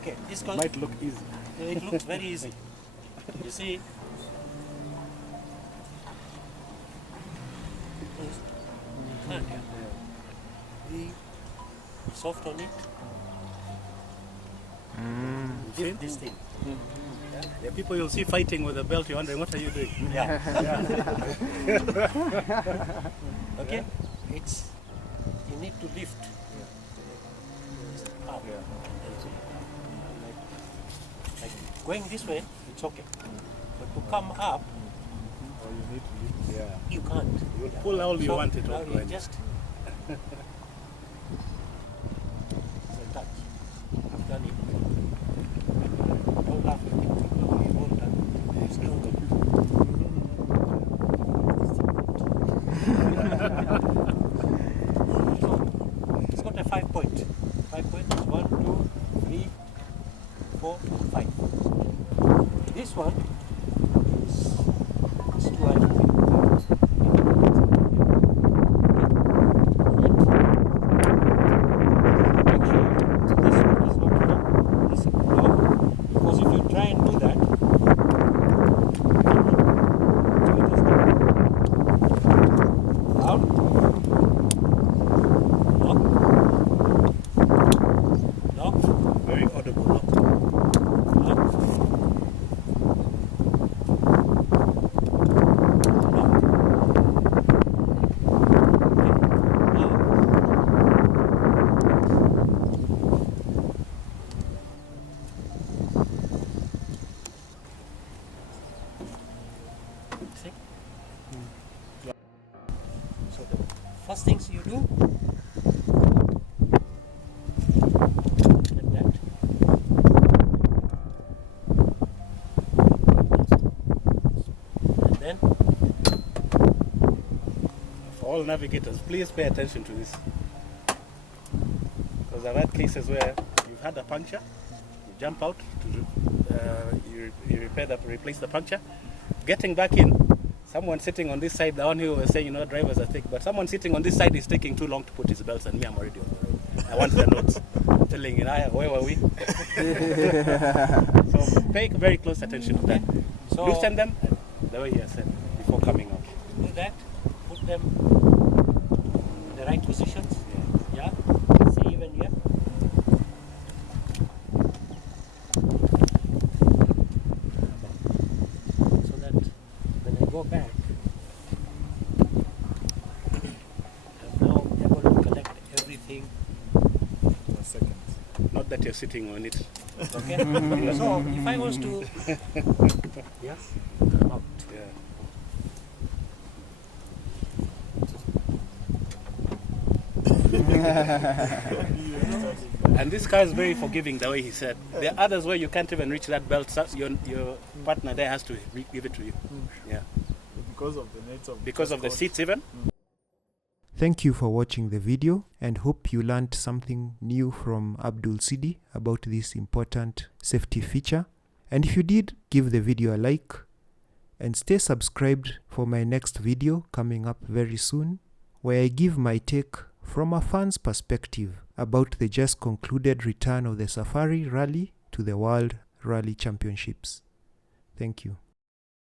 Okay, this might look easy. it looks very easy. You see, be soft on it. Give this thing. Yeah, people you'll see fighting with a belt, you're wondering, what are you doing? Yeah. Okay, it's, you need to lift up. Like going this way, it's okay. But to come up, You need to lift, you can't. You'll pull all you want it now off. you just it's a touch. I've done it. Don't laugh at it. We've all done it. It's not good. So it's got a 5 point. 5 points. 1, 2, 3, 4, 5. This one is 200. So the first things you do, like that. And then, For all navigators, please pay attention to this. Because I've had cases where you've had a puncture, you jump out, you replace the puncture, getting back in, someone sitting on this side, the one who was saying, drivers are thick, but someone sitting on this side is taking too long to put his belts, and me, I'm already on the road. I want the notes. I'm telling you, where were we? So pay very close attention to that. So Loosen them the way you said before coming out. do that, put them in the right positions. Yeah. See even here. So that when I go back, I'm now able to collect everything. Not that you're sitting on it. Okay. So if I was to, yes, I'm out. Yeah. And this car is very forgiving the way he said. There are others where you can't even reach that belt. So your partner there has to give it to you. Yeah. Because of the seats even. Thank you for watching the video and hope you learned something new from Abdul Sidi about this important safety feature. And if you did, give the video a like and stay subscribed for my next video coming up very soon, where I give my take from a fan's perspective about the just concluded return of the Safari Rally to the World Rally Championships. Thank you.